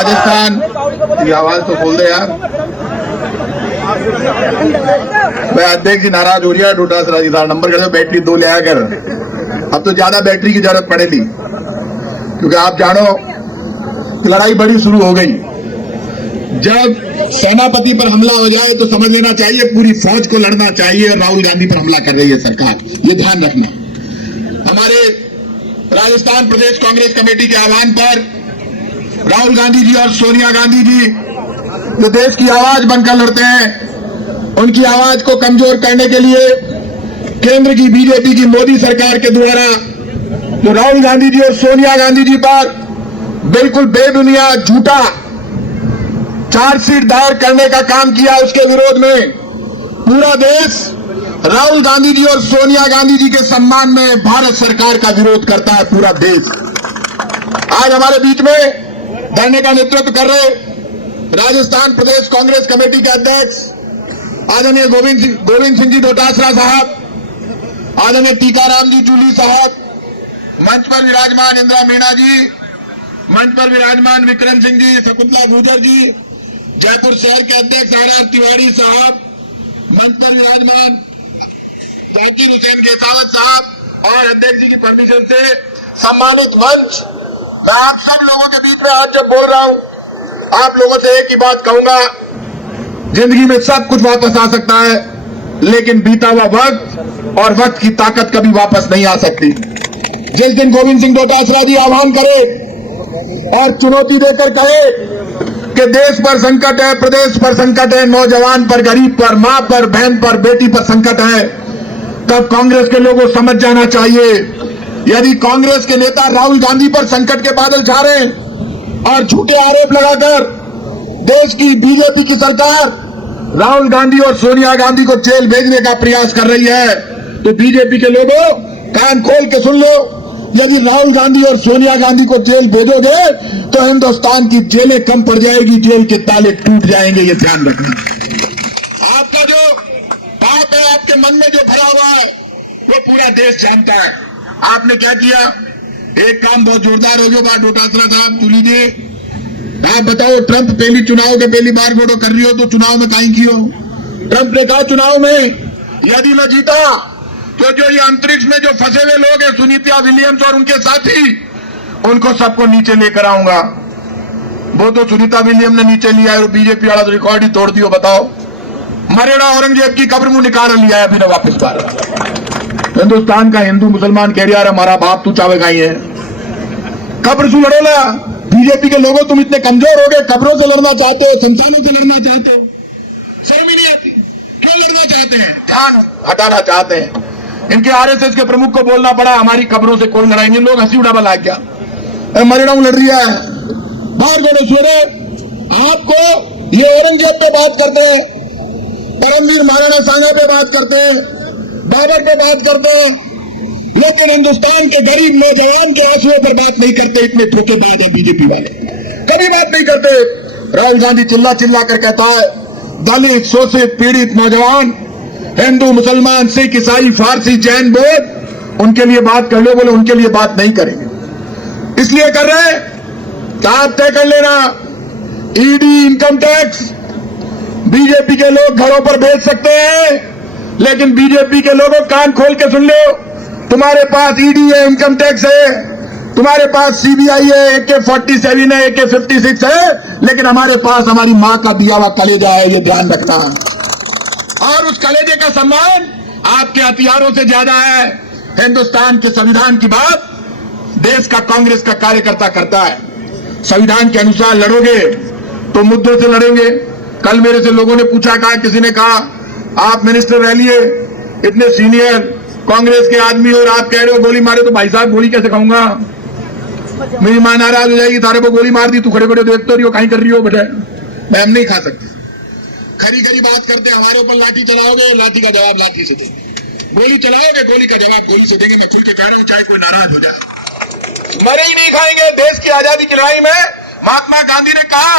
राजस्थान की आवाज तो खोल दे यार। भाई अध्यक्ष जी नाराज हो रही है। डोटासरा जी नंबर कर बैटरी 2 ले आया कर। अब तो ज्यादा बैटरी की जरूरत पड़ेगी क्योंकि आप जानो कि लड़ाई बड़ी शुरू हो गई। जब सेनापति पर हमला हो जाए तो समझ लेना चाहिए पूरी फौज को लड़ना चाहिए और राहुल गांधी पर हमला कर रही है सरकार, ये ध्यान रखना। हमारे राजस्थान प्रदेश कांग्रेस कमेटी के आह्वान पर राहुल गांधी जी और सोनिया गांधी जी जो देश की आवाज बनकर लड़ते हैं, उनकी आवाज को कमजोर करने के लिए केंद्र की बीजेपी की मोदी सरकार के द्वारा जो राहुल गांधी जी और सोनिया गांधी जी पर बिल्कुल बेबुनियाद झूठा चार्जशीट दायर करने का काम किया, उसके विरोध में पूरा देश राहुल गांधी जी और सोनिया गांधी जी के सम्मान में भारत सरकार का विरोध करता है। पूरा देश आज हमारे बीच में धरने का नेतृत्व कर रहे राजस्थान प्रदेश कांग्रेस कमेटी के अध्यक्ष आदरणीय गोविंद सिंह जी डोटासरा साहब, आदरणीय टीकाराम जी जूली साहब, मंच पर विराजमान इंदिरा मीणा जी, मंच पर विराजमान विक्रम सिंह जी, शकुंतला गुर्जर जी, जयपुर शहर के अध्यक्ष आर तिवारी साहब, मंच पर विराजमान जाकिर हुसैन गेसावत साहब और अध्यक्ष जी की परमिशन से सम्मानित मंच, मैं आप सब लोगों के बीच में आज जब बोल रहा हूं, आप लोगों से एक ही बात कहूंगा, जिंदगी में सब कुछ वापस आ सकता है लेकिन बीता हुआ वक्त और वक्त की ताकत कभी वापस नहीं आ सकती। जिस दिन गोविंद सिंह डोटासरा जी आह्वान करे और चुनौती देकर कहे कि देश पर संकट है, प्रदेश पर संकट है, नौजवान पर, गरीब पर, मां पर, बहन पर, बेटी पर संकट है, तब कांग्रेस के लोगों को समझ जाना चाहिए यदि कांग्रेस के नेता राहुल गांधी पर संकट के बादल छा रहे हैं और झूठे आरोप लगाकर देश की बीजेपी की सरकार राहुल गांधी और सोनिया गांधी को जेल भेजने का प्रयास कर रही है, तो बीजेपी के लोगों कान खोल के सुन लो, यदि राहुल गांधी और सोनिया गांधी को जेल भेजोगे तो हिंदुस्तान की जेलें कम पड़ जाएगी, जेल के ताले टूट जाएंगे, ये ध्यान रखना। आपका जो बात है, आपके मन में जो भरा हुआ है वो पूरा देश जानता है। आपने क्या किया, एक काम बहुत जोरदार हो गया बात डोटासरा साहब जूली जी, आप बताओ ट्रंप पहली चुनाव के पहली बार फोटो कर रही हो तो चुनाव में काहे की हो? ट्रंप ने कहा चुनाव में यदि मैं जीता तो जो ये अंतरिक्ष में जो फंसे हुए लोग हैं, सुनीता विलियम्स और उनके साथी, उनको सबको नीचे लेकर आऊंगा। वो तो सुनीता विलियम ने नीचे लिया है, बीजेपी वाला तो रिकॉर्ड ही तोड़ दियो। बताओ, मरेड़ा औरंगजेब की कब्र मुंह निकाल लिया है, अभी न वापस बार। हिंदुस्तान का हिंदू मुसलमान कह रहा है हमारा बाप तू चावे गाई है, कब्र से लड़ोला। बीजेपी के लोगों तुम इतने कमजोर हो गए, कब्रों से लड़ना चाहते हो, शमशानों से लड़ना चाहते हो, शर्म ही नहीं आती? क्यों लड़ना चाहते हैं? ध्यान हटाना चाहते हैं। इनके आरएसएस के प्रमुख को बोलना पड़ा हमारी कब्रों से कोई लड़ाई नहीं, लोग हंसी उड़ावा लाग गया, मरेड़ाऊ लड़ रही है बाहर बोले सूरे। आपको ये औरंगजेब पे बात करते हैं, परमवीर महाराणा सांगा पे बात करते हैं, बाबर पे बात करते हैं, लेकिन हिंदुस्तान के गरीब नौजवान के आंसुओं पर बात नहीं करते। इतने धोखेबाज है बीजेपी वाले, कभी बात नहीं करते। राहुल गांधी चिल्ला चिल्ला कर कहता है दलित, शोषित, पीड़ित नौजवान, हिंदू, मुसलमान, सिख, ईसाई, फारसी, जैन, बौद्ध, उनके लिए बात कर लो। बोले उनके लिए बात नहीं करेंगे, इसलिए कर रहे हैं। आप तय कर लेना, ईडी, इनकम टैक्स बीजेपी के लोग घरों पर भेज सकते हैं, लेकिन बीजेपी के लोगों कान खोल के सुन लो, तुम्हारे पास ईडी है, इनकम टैक्स है, तुम्हारे पास सीबीआई है, AK-47 है, AK-56 है, लेकिन हमारे पास हमारी मां का दिया हुआ कलेजा है, ये ध्यान रखना। और उस कलेजे का सम्मान आपके हथियारों से ज्यादा है। हिंदुस्तान के संविधान की बात देश का कांग्रेस का कार्यकर्ता करता है। संविधान के अनुसार लड़ोगे तो मुद्दों से लड़ेंगे। कल मेरे से लोगों ने पूछा, कहा किसी ने कहा आप मिनिस्टर रह लिए, इतने सीनियर कांग्रेस के आदमी और आप कह रहे हो गोली मारे, तो भाई साहब गोली कैसे खाऊंगा? मेरी मां नाराज हो जाएगी, तारे को गोली मार दी, तू खड़े खड़े देखते रही हो, कहीं कर रही हो बेटा, मैं हम नहीं खा सकते। खरी खरी बात करते, हमारे ऊपर लाठी चलाओगे, लाठी का जवाब लाठी से देंगे, गोली चलाओगे, गोली का जवाब गोली से देंगे। मैं खुल के कह रहा हूं, चाहे कोई नाराज हो जाए, मरे ही नहीं खाएंगे। देश की आजादी की लड़ाई में महात्मा गांधी ने कहा,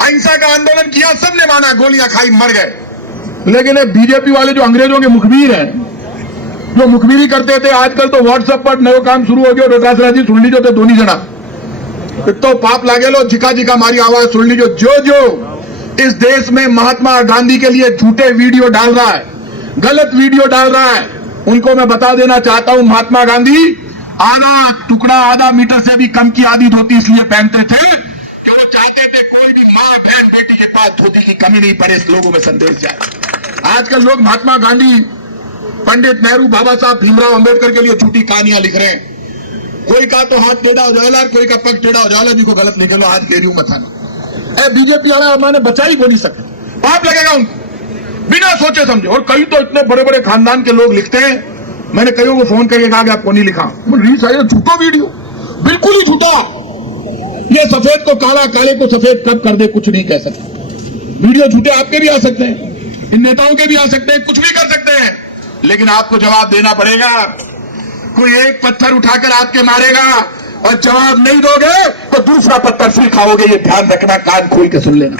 अहिंसा का आंदोलन किया, सबने माना, गोलियां खाई, मर गए। लेकिन बीजेपी वाले जो अंग्रेजों के मुखबिर हैं, जो मुखबिरी करते थे, आजकल तो व्हाट्सएप पर नयो काम शुरू हो गया। डोटासरा जी सुन लीजिए तो दोनों जना तो पाप लागे लो, जिका जिका हमारी आवाज सुन लीजिए। जो इस देश में महात्मा गांधी के लिए झूठे वीडियो डाल रहा है, गलत वीडियो डाल रहा है, उनको मैं बता देना चाहता हूं, महात्मा गांधी आधा टुकड़ा आधा मीटर से भी कम की आधी धोती इसलिए पहनते थे कि वो चाहते थे कोई भी माँ बहन बेटी के पास धोती की कमी नहीं पड़े, इस लोगों में संदेश जाए। आजकल लोग महात्मा गांधी, पंडित नेहरू, बाबा साहब भीमराव अंबेडकर के लिए झूठी कहानियां लिख रहे हैं। कोई का तो हाथ टेढ़ा हो जाएगा, कोई का पग टेढ़ा हो जाएगा, जी को गलत लिखे लो, हाथ ले रही हूं मथाना। बीजेपी वाला मैंने बचा ही को नहीं सके, पाप लगेगा उनको बिना सोचे समझे। और कई तो इतने बड़े बड़े खानदान के लोग लिखते हैं, मैंने कईयों को फोन करके कहा कि आपको नहीं लिखा, झूठा वीडियो, बिल्कुल ही झूठा। ये सफेद को काला, काले को सफेद कब कर दे कुछ नहीं कह सकते। वीडियो झूठे आपके भी आ सकते हैं, इन नेताओं के भी आ सकते हैं, कुछ भी कर सकते हैं, लेकिन आपको जवाब देना पड़ेगा। कोई एक पत्थर उठाकर आपके मारेगा और जवाब नहीं दोगे तो दूसरा पत्थर फिर खाओगे, ये ध्यान रखना, कान खोल के सुन लेना।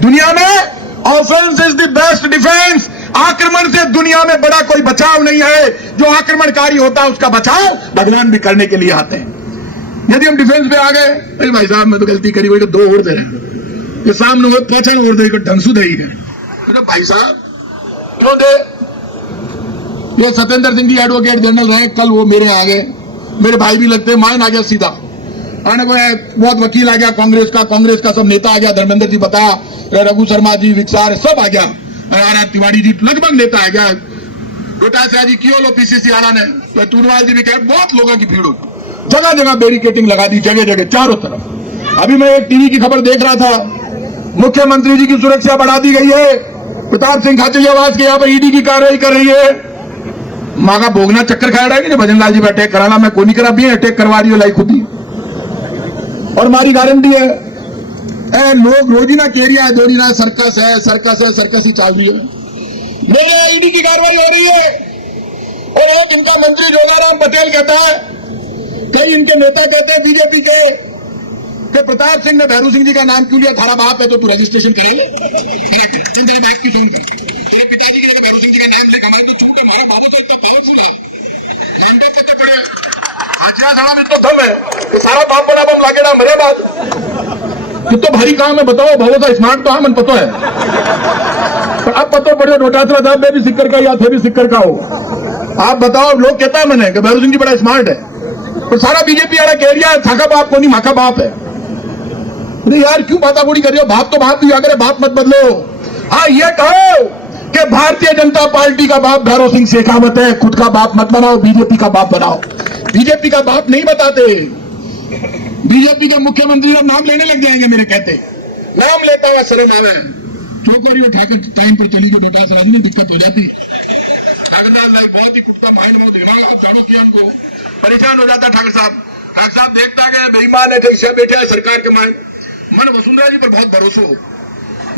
दुनिया में offence is the best defence. आक्रमण से दुनिया में बड़ा कोई बचाव नहीं है। जो आक्रमणकारी होता है उसका बचाव भगवान भी करने के लिए आते हैं। यदि हम डिफेंस पे आ गए, अरे भाई साहब मैं तो गलती करी, वही तो दो और दे रहे हैं, ये सामने हो पहुंचा और दे ढंग से दे गए। भाई साहब क्यों दे? ये सत्येंद्र सिंह जी एडवोकेट जनरल रहे, कल वो मेरे आ गए, मेरे भाई भी लगते, माइन आ गया सीधा, आने को बहुत वकील आ गया कांग्रेस का सब नेता आ गया, धर्मेंद्र जी बताया, रघु शर्मा जी, विक्सार सब आ गया, आर तिवारी जी लगभग नेता आ गया, डोटासरा जी क्यों लो पीसीसी वाला ने, टूरवाल जी भी कह, बहुत लोगों की भीड़ हो, जगह जगह बैरिकेटिंग लगा दी, जगह जगह चारों तरफ। अभी मैं एक टीवी की खबर देख रहा था, मुख्यमंत्री जी की सुरक्षा बढ़ा दी गई है, प्रताप सिंह खाचरियावास के यहाँ पर ईडी की कार्रवाई कर रही है। माँ का भोगना चक्कर खा रहा है कि भजन लाल जी पर अटैक कराना, मैं कोई नहीं करा, भी अटैक करवा रही हो लाई खुद ही, और हमारी गारंटी है। लोग रोजीना कह रही है, दोरीना सर्कस है, सर्कस ही चल रही है। मेरे ईडी की कार्रवाई हो रही है, और एक इनका मंत्री जोगाराम पटेल कहता है, कई इनके नेता कहते हैं बीजेपी के कि प्रताप सिंह ने भैरू सिंह जी का नाम क्यों लिया, थारा बाप है तो तू रजिस्ट्रेशन करेंगे, बाप की सुन तेरे पिताजी के भैरू सिंह जी का नाम लेकर, हमारे तो छूट है, हमारा बाबू तो इतना पावरफुल है, घंटे पत्ते पड़े हाजिरा साड़ा में तो दम है, सारा बाप बड़ा बम लागेड़ा मेरे बाद कि तो भारी काम है, बताओ बहुत सा स्मार्ट तो हाँ मन पता है, तो अब पतो पड़े डोटासरा साहब में भी सिक्कर का या थे भी सिक्कर का हो, आप बताओ। लोग कहता है मैंने कि भैरू सिंह जी बड़ा स्मार्ट है, तो सारा बीजेपी वाला कह रहा है थाका बाप को नहीं माका बाप है। अरे यार क्यों बातागोड़ी कर रहे हो, बाप तो बाप दिया करे, बाप मत बदलो। हाँ ये कहो कि भारतीय जनता पार्टी का बाप भैरू सिंह शेखावत है, खुद का बाप मत बनाओ, बीजेपी का बाप बनाओ। बीजेपी का बाप नहीं बताते, बीजेपी के मुख्यमंत्री अब नाम लेने लग जाएंगे मेरे कहते, नाम लेता हुआ शर्म आवे, चौकड़ी उठाकर टाइम पर चली गई डोटासरा जी में दिक्कत हो जाती, बहुत ही कुटका माइंड में दिमाग को फाड़ो किया, उनको परेशान हो जाता। ठाकर साहब देखता गया बेईमान है, कैसे बैठे है सरकार के माइंड मन वसुंधरा जी पर बहुत भरोसा हो,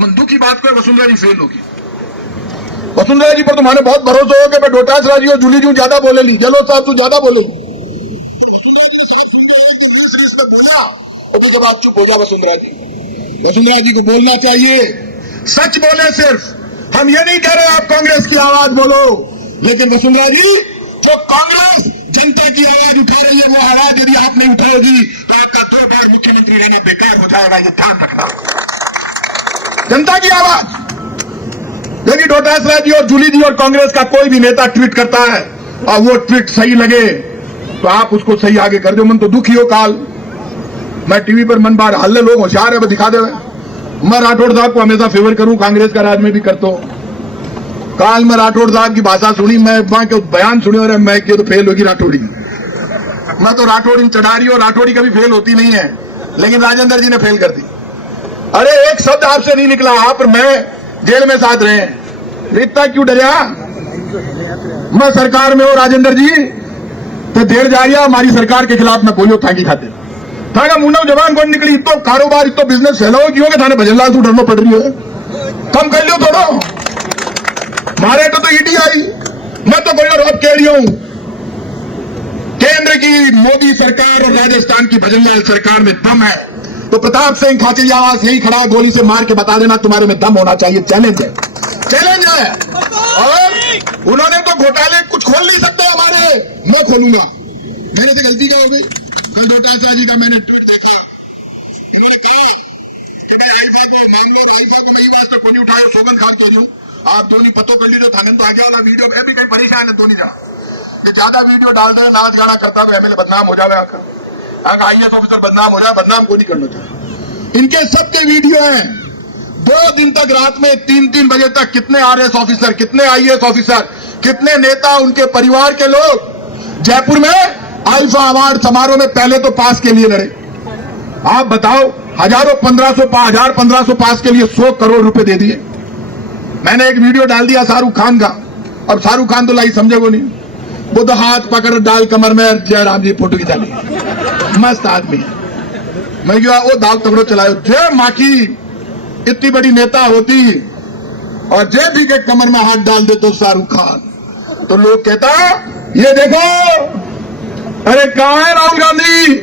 मन दुख की बात को वसुंधरा जी फेल होगी, वसुंधरा जी पर तुम्हारे बहुत भरोसा हो कि डोटासरा जी और जूली जी ज्यादा बोले ली, जलो साहब तू ज्यादा बोले, जब आप चुप हो जाओ वसुंधरा जी को बोलना चाहिए, सच बोले सिर्फ। हम ये नहीं कह रहे आप कांग्रेस की आवाज बोलो, लेकिन वसुंधरा जी जो कांग्रेस जनता की आवाज उठा रही है, वो आवाज यदि आप नहीं उठाएगी तो आपका 2 बार मुख्यमंत्री रहना बेकार हो जाएगा, ये ध्यान रखना। जनता की आवाज यदि डोटासरा जी और जूली जी और कांग्रेस का कोई भी नेता ट्वीट करता है और वो ट्वीट सही लगे तो आप उसको सही आगे कर दो। मन तो दुखी हो काल, मैं टीवी पर मन बार हल्ले, लोग होशियार है दिखा दे, मैं राठौड़ साहब को हमेशा फेवर करूं, कांग्रेस का राज में भी करता हूं। काल में राठौड़ साहब की भाषा सुनी, मैं वहां के बयान सुने और मैं क्यों तो फेल होगी राठौड़ी, मैं तो राठौड़ी चढ़ा रही हूं, राठौड़ी कभी फेल होती नहीं है, लेकिन राजेंद्र जी ने फेल कर दी। अरे एक शब्द आपसे नहीं निकला, आप और मैं जेल में साथ रहे, इतना क्यों डरिया? मैं सरकार में हूं राजेंद्र जी, तो देर जा रही है हमारी सरकार के खिलाफ न बोलियो, थाकी खाते थाका मुंडा जबान कौन निकली, तो कारोबार तो बिजनेस फैलाओ क्यों कि थाने भजन लाल तू डरना पड़ रही है, कम कर लियो थोड़ा, मारे तो ईडी आई, मैं तो कोई अब कह रही हूं केंद्र की मोदी सरकार और राजस्थान की भजनलाल सरकार में दम है तो प्रताप सिंह खाचरियावास यही खड़ा गोली से मार के बता देना तुम्हारे में दम होना चाहिए। चैलेंज है। और उन्होंने तो घोटाले कुछ खोल नहीं सकते हमारे, मैं खोलूंगा, मेरे से गलती क्या हो गई। डोटासरा जी का मैंने ट्वीट देखा, देखो मामलो आयशा को नहीं वास्ते कोनी उठायो सोगंद खान कह रही हूँ आप दोनों पतो कर लीजिए थाने तो आगे वाला वीडियो है भी कहीं परेशान है दोनों जहाँ ज्यादा वीडियो डाल दे नाच गाना करता तो एमएलए बदनाम हो जाए आकर आईएएस ऑफिसर बदनाम हो जाए बदनाम को नहीं करना चाहिए। इनके सबके वीडियो हैं 2 दिन तक रात में 3-3 बजे तक कितने आरएएस ऑफिसर कितने आईएएस ऑफिसर कितने नेता उनके परिवार के लोग जयपुर में आईफा अवार्ड समारोह में पहले तो पास के लिए लड़े। आप बताओ हजारों 1500 पास के लिए 100 करोड़ रुपए दे दिए। मैंने एक वीडियो डाल दिया शाहरुख खान का, अब शाहरुख खान तो लाई समझेगो नहीं, वो तो हाथ पकड़ डाल कमर में जयराम जी फोटो खिंचा ली, मस्त आदमी। मैं क्या वो दाव तगड़ो चलायो जय माँ की इतनी बड़ी नेता होती और जय भी के कमर में हाथ डाल दे तो शाहरुख खान तो लोग कहता ये देखो अरे कहाँ है राहुल गांधी,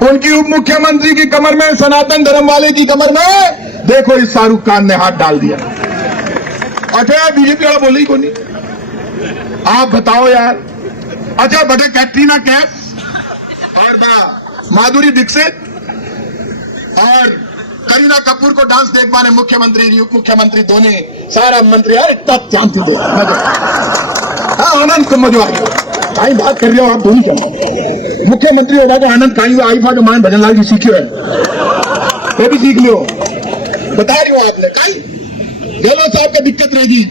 उनकी उप मुख्यमंत्री की कमर में सनातन धर्म वाले की कमर में देखो इस शाहरुख खान ने हाथ डाल दिया। अच्छा बीजेपी वाला बोले ही को नहीं। आप बताओ यार। अच्छा बड़े कैटरीना कैफ और माधुरी दीक्षित और करीना कपूर को डांस देख पाने मुख्यमंत्री उप मुख्यमंत्री दोनों सारा मंत्री यार इतना चांद दो आनंद को मजा आ गया। कहीं बात कर रहे हो आप दोनों क्या मुख्यमंत्री होगा तो आनंद कहीं आईफा के मान भजन लाल जी सीखे है वो भी सीख लो बता रही हो आपने कहीं गहलोत साहब का दिक्कत रहेगी।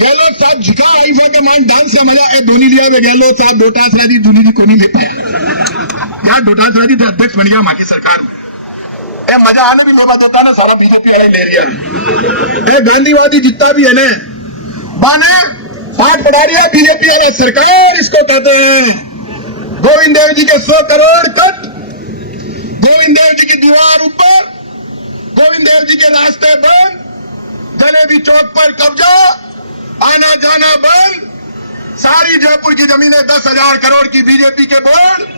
गहलोत साहब झुका आईफा के मान डांस से मजा ए धोनी लिया गहलोत साहब डोटासरा जी धोनी जी को नहीं ले पाया यार डोटासरा जी तो अध्यक्ष बन गया वहां की सरकार में मजा आने भी लेवा देता ना सारा बीजेपी वाले ले रही है गांधीवादी जितना भी है ना बाने पाठ पढ़ा रही है बीजेपी वाले सरकार इसको कहते हैं। गोविंद देव जी के 100 करोड़ कट गोविंद देव जी की दीवार ऊपर गोविंद देव जी के रास्ते बंद जलेबी चौक पर कब्जा आना जाना बंद सारी जयपुर की जमीनें 10,000 करोड़ की बीजेपी के बोर्ड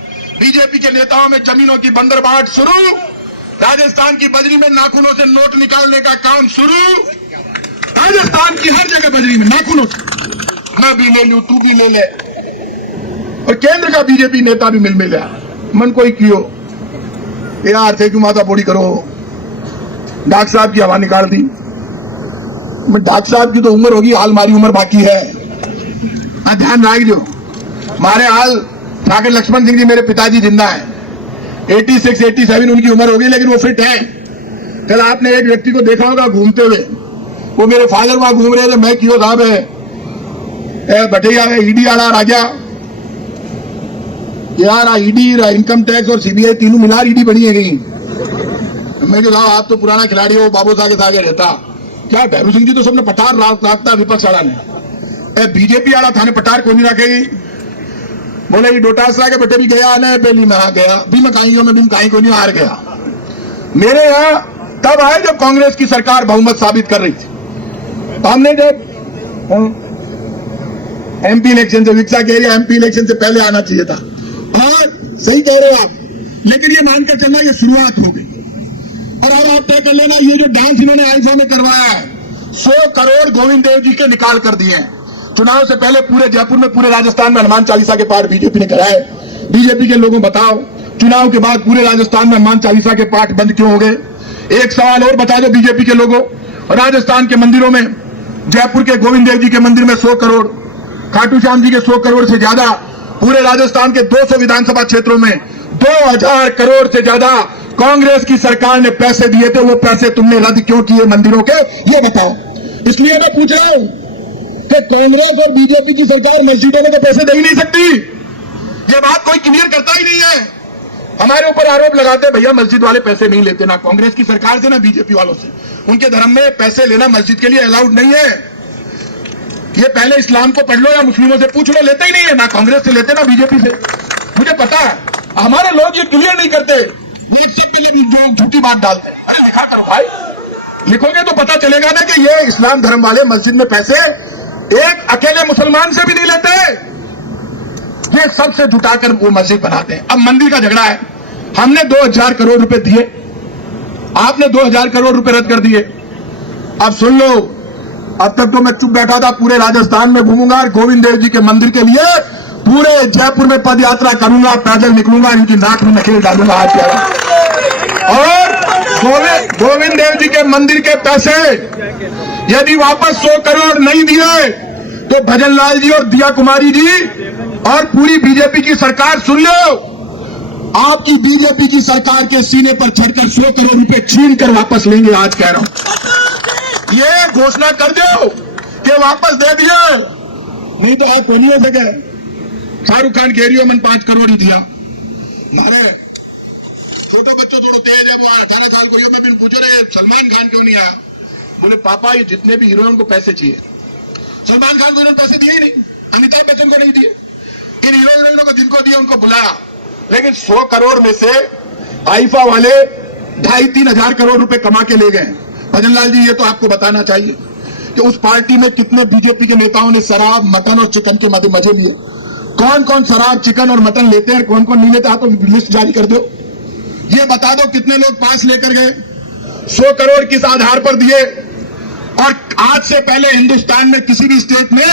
बीजेपी के नेताओं में जमीनों की बंदरबाट शुरू राजस्थान की बजरी में नाखूनों से नोट निकालने का काम शुरू राजस्थान की हर जगह बजरी में नाखूनों से मैं भी ले लूं तू भी ले ले और केंद्र का बीजेपी नेता भी मिल गया मन कोई कियो यार थे क्यों माता बोड़ी करो डॉक्टर साहब की हवा निकाल दी। डॉक्टर साहब की तो उम्र होगी हाल मारी उम्र बाकी है ध्यान रख जो हमारे हाल ठाकुर लक्ष्मण सिंह जी मेरे पिताजी जिंदा है 86-87 उनकी उम्र होगी लेकिन वो फिट है। कल आपने एक व्यक्ति को देखा होगा घूमते हुए वो मेरे फादर वहां घूम रहे थे मैं क्यों साहब है बटैया है ईडी वाला राजा यार ईडी इनकम टैक्स और सीबीआई तीनों मिला ईडी बनी है गई। मैं क्यों साहब आप तो पुराना खिलाड़ी हो बाबू साहब के आगे रहता क्या भैरू सिंह जी तो सबने पटार रखता विपक्ष वाला ने बीजेपी वाला थाने पटार को नहीं रखेगी बोले कि डोटासरा के बेटे भी गया ना पहली में गया भी मैं कहीं में भी कहीं को नहीं हार गया। मेरे यहाँ तब आए जब कांग्रेस की सरकार बहुमत साबित कर रही थी हमने जब एमपी इलेक्शन से विक्सा कह रही एमपी इलेक्शन से पहले आना चाहिए था और सही कह रहे हो आप लेकिन ये मानकर चलना ये शुरुआत हो गई और अब आप तय कर लेना ये जो डांस इन्होंने आईफा में करवाया है 100 करोड़ गोविंद देव जी के निकाल कर दिए हैं। चुनाव से पहले पूरे जयपुर में पूरे राजस्थान में हनुमान चालीसा के पाठ बीजेपी ने कराए। बीजेपी के लोगों बताओ चुनाव के बाद पूरे राजस्थान में हनुमान चालीसा के पाठ बंद क्यों हो गए। एक सवाल और बता दो बीजेपी के लोगों राजस्थान के मंदिरों में जयपुर के गोविंद देव जी के मंदिर में 100 करोड़ खाटू श्याम जी के 100 करोड़ से ज्यादा पूरे राजस्थान के 200 विधानसभा क्षेत्रों में 2000 करोड़ से ज्यादा कांग्रेस की सरकार ने पैसे दिए थे वो पैसे तुमने रद्द क्यों किए मंदिरों के ये बताओ। इसलिए मैं पूछ रहा हूं कि कांग्रेस और बीजेपी की सरकार मस्जिदों में तो पैसे दे ही नहीं सकती। ये बात कोई क्लियर करता ही नहीं है। हमारे ऊपर आरोप लगाते भैया मस्जिद वाले पैसे नहीं लेते ना कांग्रेस की सरकार से ना बीजेपी वालों से। उनके धर्म में पैसे लेना मस्जिद के लिए अलाउड नहीं है। ये पहले इस्लाम को पढ़ लो या मुस्लिमों से पूछ लो लेते ही नहीं है ना कांग्रेस से लेते ना बीजेपी से। मुझे पता है हमारे लोग ये क्लियर नहीं करते जो झूठी बात डालते। अरे लिखा करो भाई लिखोगे तो पता चलेगा ना कि ये इस्लाम धर्म वाले मस्जिद में पैसे एक अकेले मुसलमान से भी नहीं लेते। ये सबसे जुटाकर वो मस्जिद बनाते हैं। अब मंदिर का झगड़ा है हमने 2000 करोड़ रुपए दिए आपने 2000 करोड़ रुपए रद्द कर दिए। अब सुन लो अब तक तो मैं चुप बैठा था पूरे राजस्थान में घूमूंगा और गोविंद देव जी के मंदिर के लिए पूरे जयपुर में पद यात्रा करूंगा पैदल निकलूंगा इनकी नाक में नकेल डालूंगा आज और गोविंद देव जी के मंदिर के पैसे यदि वापस 100 करोड़ नहीं दिए तो भजनलाल जी और दिया कुमारी जी और पूरी बीजेपी की सरकार सुन लो, आपकी बीजेपी की सरकार के सीने पर चढ़कर 100 करोड़ रुपए छीन कर वापस लेंगे। आज कह रहा हूं, ये घोषणा कर दो कि वापस दे दिए, नहीं तो आप नहीं हो सके। शाहरुख खान घेरियो मन 5 करोड़ ही दिया। मारे छोटे बच्चों थोड़ा तेज है, वो 18 साल को मैं भी पूछ रहे सलमान खान क्यों नहीं आया? बोले पापा ये जितने भी हीरोइन को पैसे चाहिए, सलमान खान को इन्होंने पैसे दिए ही नहीं, अमिताभ बच्चन को नहीं दिए, इन हीरोइनों को जिनको दिए उनको बुलाया, लेकिन 100 करोड़ में से आईफा वाले 2,500-3 हजार करोड़ रुपए कमा के ले गए। भजनलाल जी ये तो आपको बताना चाहिए कि उस पार्टी में कितने बीजेपी के नेताओं ने शराब, मटन और चिकन के मजे लिए। कौन कौन शराब, चिकन और मटन लेते हैं, कौन कौन नहीं लेता है, तो लिस्ट जारी कर दो। ये बता दो कितने लोग पास लेकर गए, 100 करोड़ किस आधार पर दिए, और आज से पहले हिंदुस्तान में किसी भी स्टेट में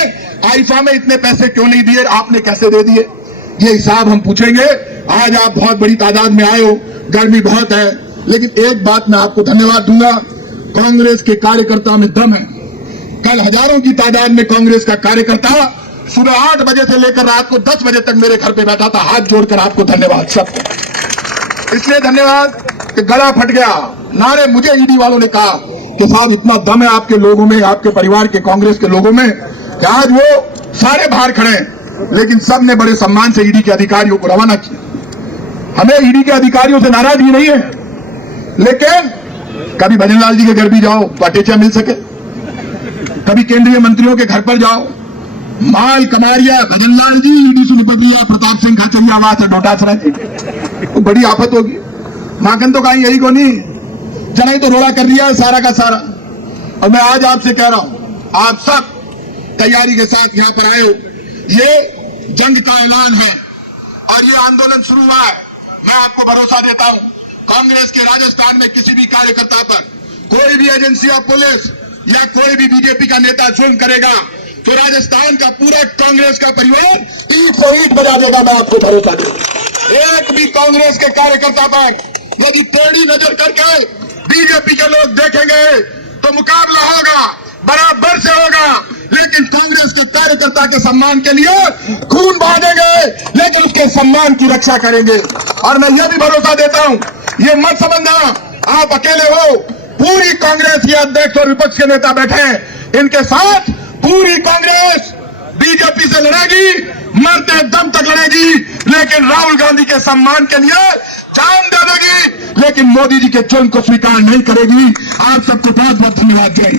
आईफा में इतने पैसे क्यों नहीं दिए, आपने कैसे दे दिए, ये हिसाब हम पूछेंगे। आज आप बहुत बड़ी तादाद में आए हो, गर्मी बहुत है, लेकिन एक बात मैं आपको धन्यवाद दूंगा, कांग्रेस के कार्यकर्ता में दम है। कल हजारों की तादाद में कांग्रेस का कार्यकर्ता सुबह 8 बजे से लेकर रात को 10 बजे तक मेरे घर पे बैठा था। हाथ जोड़कर आपको धन्यवाद सबको, इसलिए धन्यवाद कि गला फट गया। नारे मुझे ईडी वालों ने कहा कि साहब इतना दम है आपके लोगों में, आपके परिवार के कांग्रेस के लोगों में, कि आज वो सारे बाहर खड़े हैं, लेकिन सब ने बड़े सम्मान से ईडी के अधिकारियों को रवाना किया। हमें ईडी के अधिकारियों से नाराजगी नहीं है, लेकिन कभी भजनलाल जी के घर भी जाओ तो अटेचा मिल सके, कभी केंद्रीय मंत्रियों के घर पर जाओ, माल कमा रिया भजनलाल जी, ईडी से निपट लिया प्रताप सिंह खाचरिया, आवाज है डोटासरा जी, तो बड़ी आफत होगी। माखन तो कहीं यही को नहीं, जनाई तो रोड़ा कर दिया है सारा का सारा। और मैं आज आपसे कह रहा हूं, आप सब तैयारी के साथ यहां पर आए हो, ये जंग का ऐलान है और ये आंदोलन शुरू हुआ है। मैं आपको भरोसा देता हूं, कांग्रेस के राजस्थान में किसी भी कार्यकर्ता पर कोई भी एजेंसी ऑफ पुलिस या कोई भी बीजेपी का नेता जुल्म करेगा तो राजस्थान का पूरा कांग्रेस का परिवार ईंट से ईंट बजा देगा। मैं आपको भरोसा दूं, एक भी कांग्रेस के कार्यकर्ता पर यदि टेढ़ी नजर करके बीजेपी के लोग देखेंगे तो मुकाबला होगा, बराबर से होगा, लेकिन कांग्रेस के कार्यकर्ता के सम्मान के लिए खून बहाएंगे, लेकिन उसके सम्मान की रक्षा करेंगे। और मैं यह भी भरोसा देता हूं, ये मत समझना आप अकेले हो, पूरी कांग्रेस के अध्यक्ष और विपक्ष के नेता बैठे हैं, इनके साथ पूरी कांग्रेस बीजेपी से लड़ेगी, मरते दम तक लड़ेगी, लेकिन राहुल गांधी के सम्मान के लिए जान दे देगी, लेकिन मोदी जी के जुल्म को स्वीकार नहीं करेगी। आप सबको बहुत बहुत धन्यवाद। जय